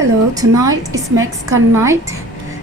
Hello, tonight is Mexican night,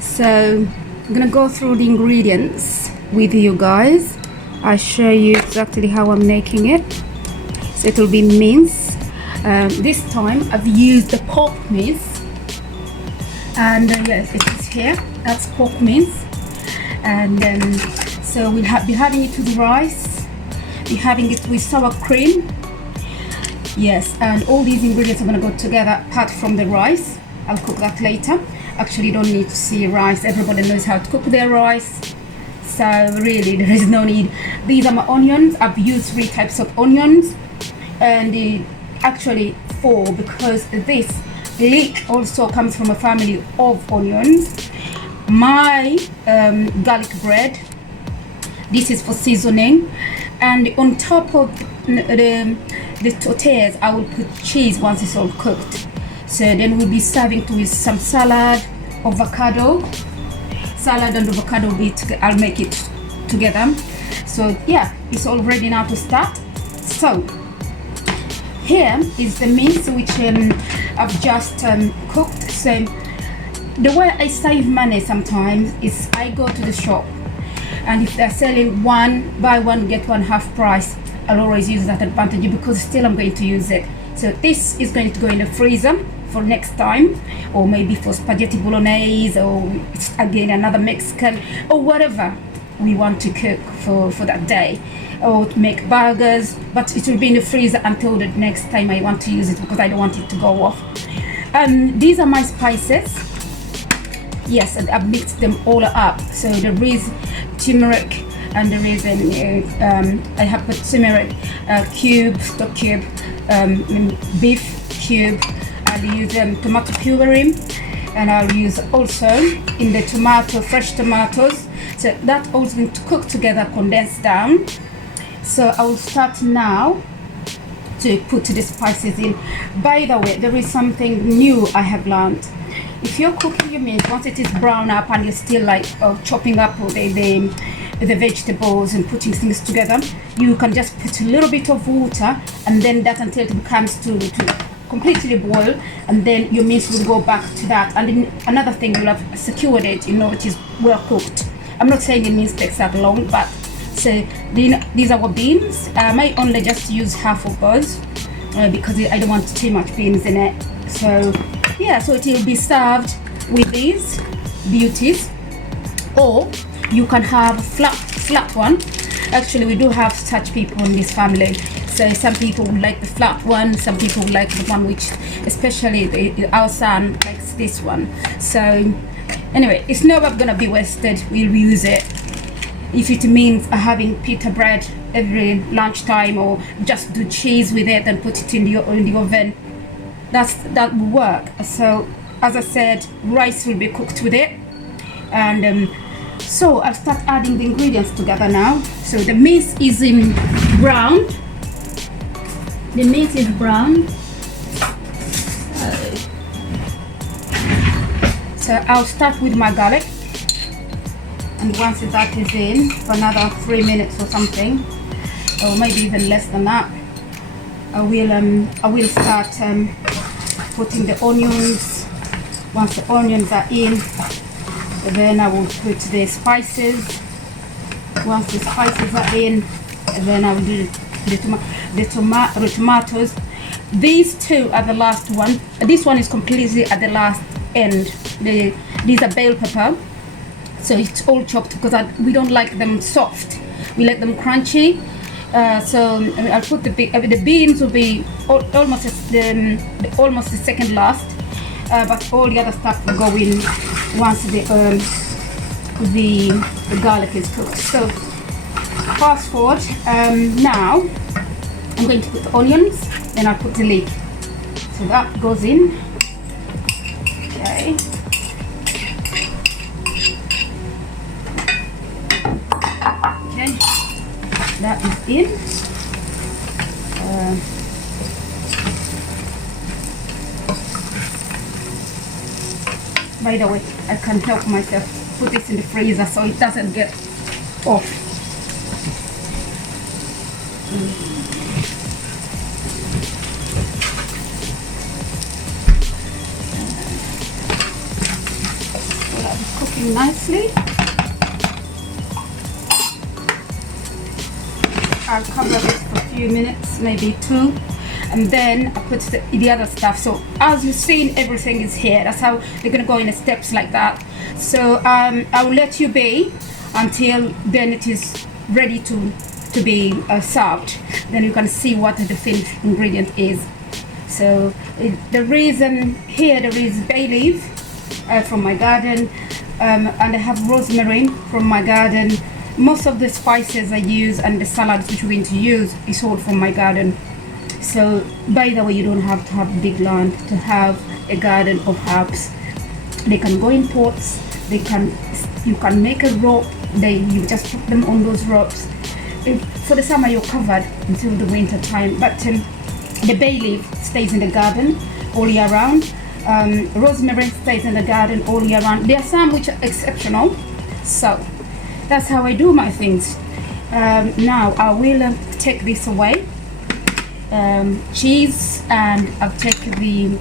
so I'm gonna go through the ingredients with you guys. I'll show you exactly how I'm making it. So it will be mince. This time I've used the pork mince, and yes, it is here. That's pork mince, and so we'll be having it with rice. Be having it with sour cream. Yes, and all these ingredients are going to go together apart from the rice. I'll cook that later. Actually, you don't need to see rice. Everybody knows how to cook their rice. So really, there is no need. These are my onions. I've used 3 types of onions. And actually 4, because this leek also comes from a family of onions. My garlic bread. This is for seasoning. And on top of the tortillas, I will put cheese once it's all cooked. So then we'll be serving with some salad, avocado. Salad and avocado will be I'll make it together. So yeah, it's all ready now to start. So here is the mince which I've just cooked. So the way I save money sometimes is I go to the shop, and if they're selling buy one get one half price, I'll always use that advantage because still I'm going to use it. So this is going to go in the freezer for next time, or maybe for spaghetti bolognese, or again another Mexican, or whatever we want to cook for that day, or to make burgers. But it will be in the freezer until the next time I want to use it, because I don't want it to go off. These are my spices. Yes, and I've mixed them all up. So there is turmeric, and there is I have put turmeric cube, stock cube, beef cube. I'll use tomato puree, and I'll use also in the fresh tomatoes. So that all's going to cook together, condensed down. So I will start now to put the spices in. By the way, there is something new I have learned. If you're cooking your meat, once it is brown up and you're still like chopping up the vegetables and putting things together, you can just put a little bit of water, and then that until it becomes to completely boil, and then your mince will go back to that. And then another thing, you'll have secured it, it is well cooked. I'm not saying the mince takes that long, but so these are our beans. I might only just use half of those because I don't want too much beans in it. So yeah, so it will be served with these beauties, or you can have flat one. Actually, we do have such people in this family. So some people would like the flat one, some people would like the one which, especially our son likes this one. So anyway, it's never gonna be wasted. We'll use it. If it means having pita bread every lunchtime, or just do cheese with it and put it in the oven, that will work. So as I said, rice will be cooked with it, and so I'll start adding the ingredients together now. So the mince is in brown. The mince is brown. So I'll start with my garlic, and once that is in for another 3 minutes or something, or maybe even less than that, I will start putting the onions. Once the onions are in, then I will put the spices. Once the spices are in, then I will do the tomatoes. These 2 are the last one. This one is completely at the last end. These are bell pepper, so it's all chopped because we don't like them soft. We like them crunchy. So I'll put the beans will be almost the second last, but all the other stuff will go in once the garlic is cooked. So fast forward, now I'm going to put the onions, then I'll put the leek. So that goes in. Okay. Okay, that is in. By the way, I can help myself put this in the freezer so it doesn't get off. So that is cooking nicely. I'll cover this for a few minutes, maybe 2, and then I put the other stuff. So as you've seen, everything is here. That's how they're gonna go in steps like that. So I will let you be until then it is ready to be served. Then you can see what the finished ingredient is. So the reason here there is bay leaf from my garden, and I have rosemary from my garden. Most of the spices I use and the salads which we're going to use is all from my garden. So by the way, you don't have to have big land to have a garden of herbs. They can go in pots. You can make a rope. You just put them on those ropes. For the summer you're covered until the winter time, but the bay leaf stays in the garden all year round. Rosemary stays in the garden all year round. There are some which are exceptional, so that's how I do my things. Now I will take this away, cheese, and I'll take the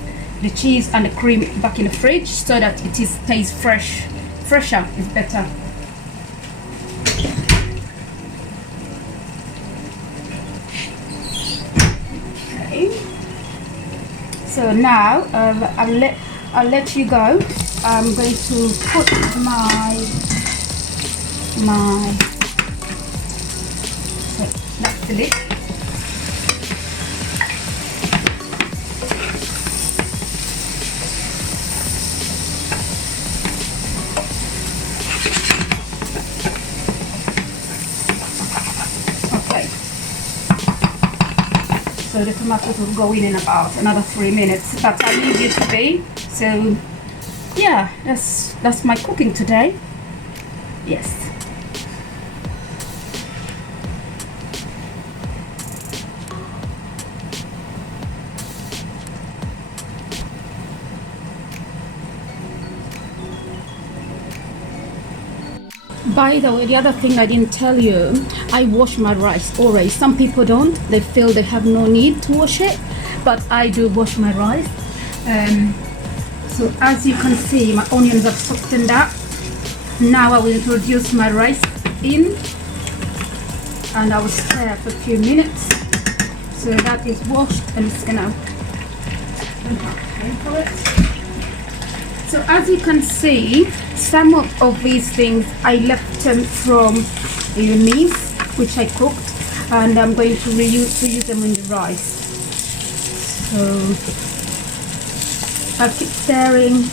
cheese and the cream back in the fridge so that it stays fresh. Fresher is better. Okay. So now I'll let you go. I'm going to put that's the lid. Okay. So the tomatoes will go in about another 3 minutes, but I leave it to be. So yeah, that's my cooking today. Yes. By the way, the other thing I didn't tell you, I wash my rice always. Some people don't. They feel they have no need to wash it, but I do wash my rice. So as you can see, my onions have softened up. Now I will introduce my rice in, and I will stir for a few minutes. So that is washed, and it's gonna for it. So as you can see, some of these things I left from the meat which I cooked, and I'm going to use them in the rice. So I'll keep stirring.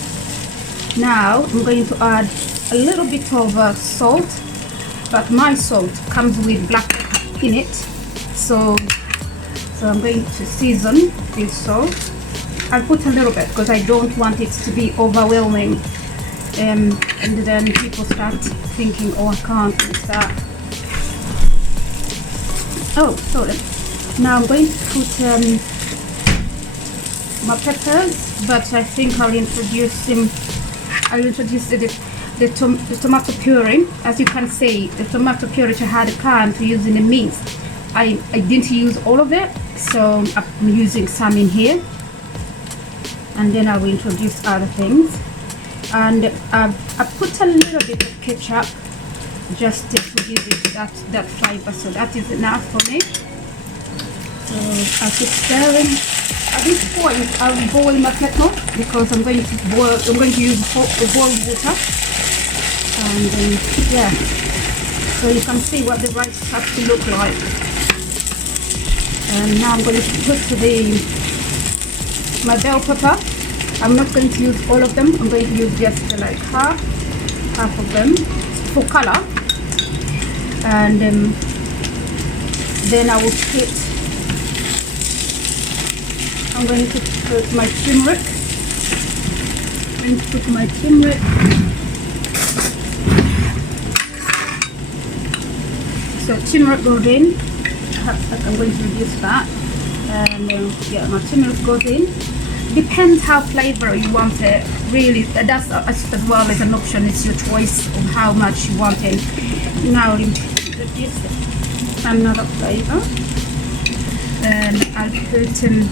Now I'm going to add a little bit of salt, but my salt comes with black pepper in it. So I'm going to season with salt. I'll put a little bit because I don't want it to be overwhelming, and then people start thinking, oh, I can't eat that. Oh, sorry. Now I'm going to put my peppers, but I think I'll introduce the tomato puree. As you can see, the tomato puree which I had a can to use in the meat, I didn't use all of it, so I'm using some in here. And then I will introduce other things, and I put a little bit of ketchup just to give it that flavor, so that is enough for me. So I'll keep stirring. At this point I will boil my kettle because I'm going to use the boiled water, and yeah, so you can see what the rice has to look like. And now I'm going to put my bell pepper. I'm not going to use all of them. I'm going to use just like half of them for color, and then I'm going to put my turmeric going to put my turmeric. So turmeric goes in. I'm going to reduce that. And yeah, my turmeric goes in. Depends how flavor you want it. Really, that's as well as an option. It's your choice of how much you want it. Now I'll introduce another flavor. And I'll put in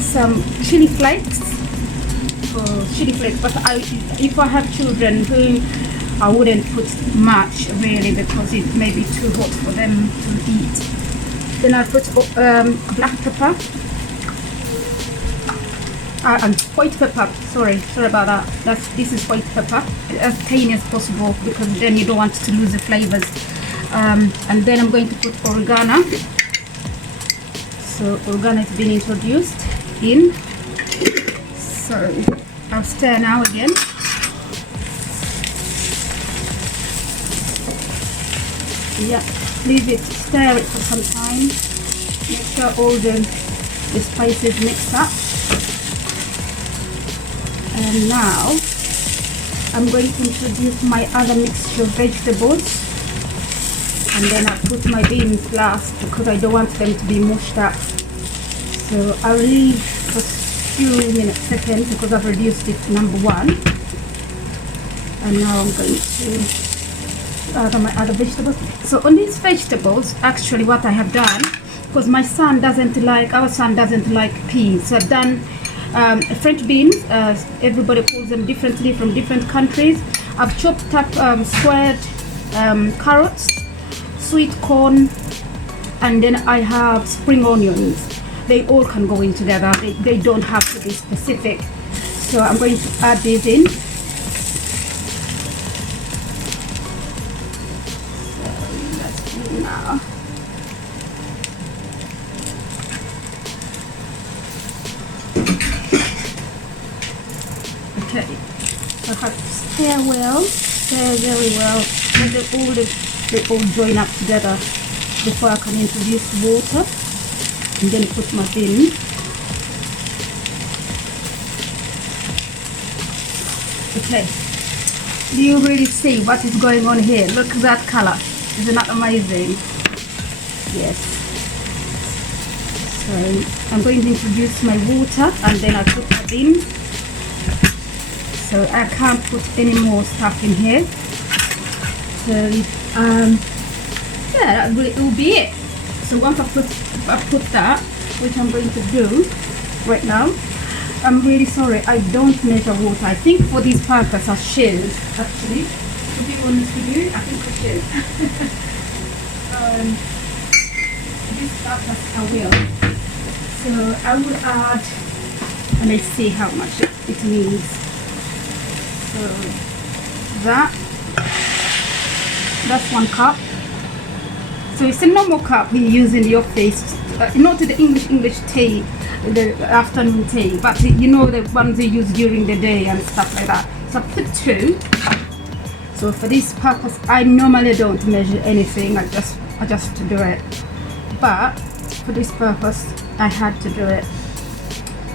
some chili flakes. But if I have children who I wouldn't put much really because it may be too hot for them to eat. Then I'll put black pepper and white pepper. Sorry about that. This is white pepper, as tiny as possible because then you don't want to lose the flavors. And then I'm going to put oregano. So oregano has been introduced in. So I'll stir now again. Yeah, leave it, stir it for some time. Make sure all the spices mix up. And now I'm going to introduce my other mixture of vegetables. And then I'll put my beans last because I don't want them to be mushed up. So I'll leave for a few seconds because I've reduced it to number 1. And now I'm going to add my other vegetables. So on these vegetables, actually what I have done, because our son doesn't like peas. So I've done French beans, everybody calls them differently from different countries. I've chopped up squared carrots, sweet corn, and then I have spring onions. They all can go in together. They don't have to be specific. So I'm going to add these in. So let's do now. Okay, so I have to stir very well, let they all join up together before I can introduce water and then put my beans. Okay, do you really see what is going on here? Look at that color, isn't that amazing? Yes. So I'm going to introduce my water and then I'll put my beans. So I can't put any more stuff in here. So yeah, that will be it. So once I put that, which I'm going to do right now. I'm really sorry, I don't measure water. I think for this purpose I should actually. To be honest with you, I think I should. This purpose I will. So I will add, and let's see how much it needs. So that's 1 cup. So it's a normal cup we use in the office, not the English tea, the afternoon tea, but you know the ones they use during the day and stuff like that. So I put 2. So for this purpose, I normally don't measure anything. I just do it. But for this purpose, I had to do it.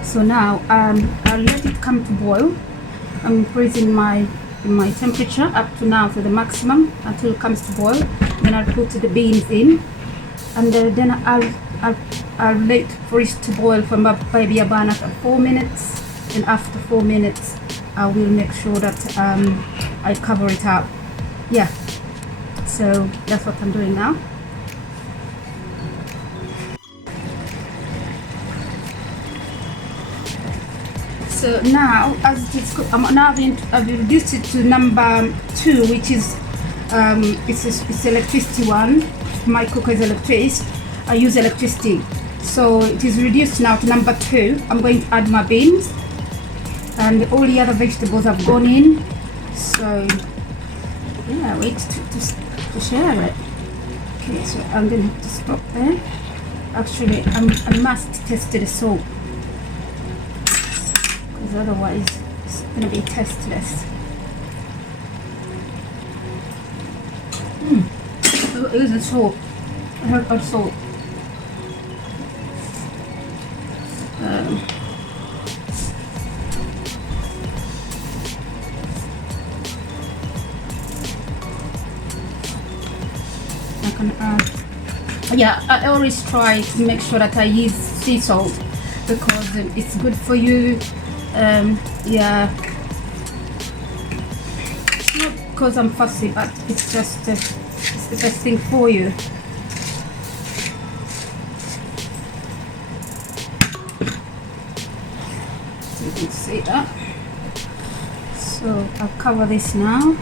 So now I'll let it come to boil. I'm increasing my temperature up to now to the maximum until it comes to boil. Then I'll put the beans in, and then I'll wait for it to boil for maybe about 4 minutes. And after 4 minutes, I will make sure that I cover it up. Yeah. So that's what I'm doing now. So now, as it is, I've reduced it to number 2, which is it's electricity one. My cooker is electric. I use electricity, so it is reduced now to number 2. I'm going to add my beans, and all the other vegetables have gone in. So yeah, wait to share it. Okay, so I'm going to have to stop there. Actually, I must test the salt, because otherwise it's going to be tasteless. It is a salt. I have a salt. can add, yeah, I always try to make sure that I use sea salt because it's good for you. Yeah, it's not because I'm fussy, but it's just it's the best thing for you. You can see that. So I'll cover this now.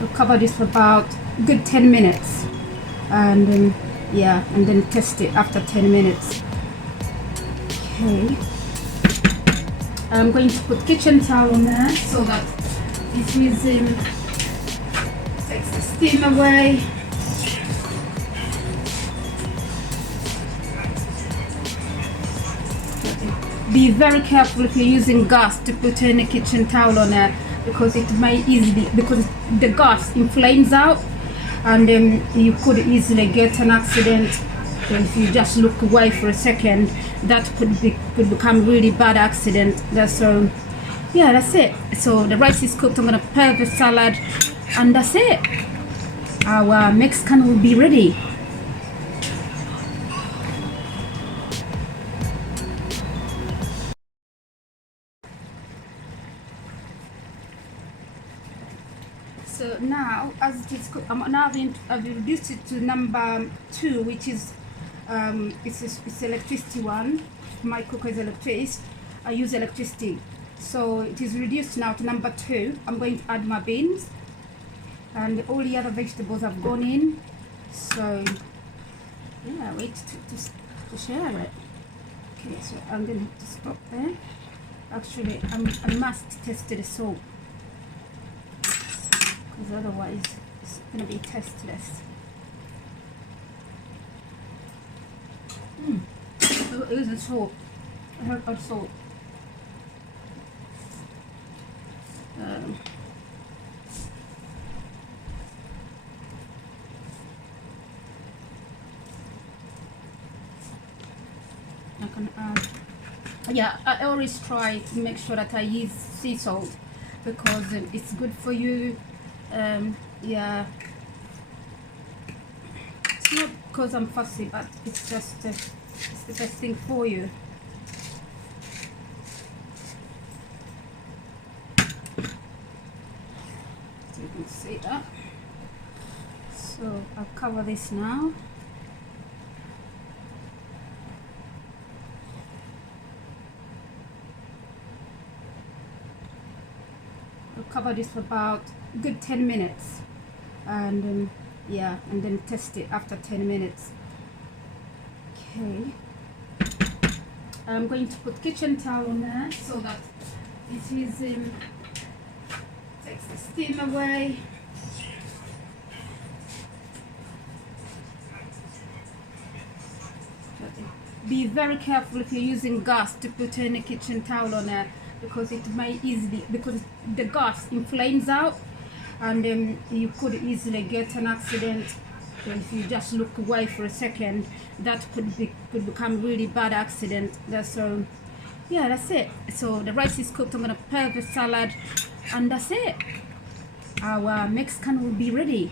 I'll cover this for about a good 10 minutes, and yeah, and then test it after 10 minutes. Okay, I'm going to put kitchen towel on there so that it takes the steam away. Be very careful if you're using gas to put any kitchen towel on there because it may easily, because the gas inflames out, and you could easily get an accident. And if you just look away for a second, that could become really bad accident. So yeah, that's it. So the rice is cooked. I'm gonna prepare the salad, and that's it. Our Mexican will be ready. So now, as it is cooked, I've reduced it to number 2, which is it's electricity one. My cooker is electricity. I use electricity, so it is reduced now to number 2. I'm going to add my beans, and all the other vegetables have gone in. So yeah, wait to share it. Okay, so I'm gonna have to stop there. Actually, I must test the salt, because otherwise it's going to be tasteless. It isn't salt. I heard about salt. I can add, yeah, I always try to make sure that I use sea salt because it's good for you. Yeah, it's not because I'm fussy, but it's just it's the best thing for you. So you can see that. So I'll cover this now. I'll cover this for about a good 10 minutes, and yeah, and then test it after 10 minutes. Okay, I'm going to put kitchen towel on there so that it takes the steam away. Be very careful if you're using gas to put any kitchen towel on there because it may easily, because the gas inflames out, and you could easily get an accident. If you just look away for a second, that could become really bad accident. So yeah, that's it. So the rice is cooked. I'm gonna prepare the salad, and that's it. Our Mexican will be ready.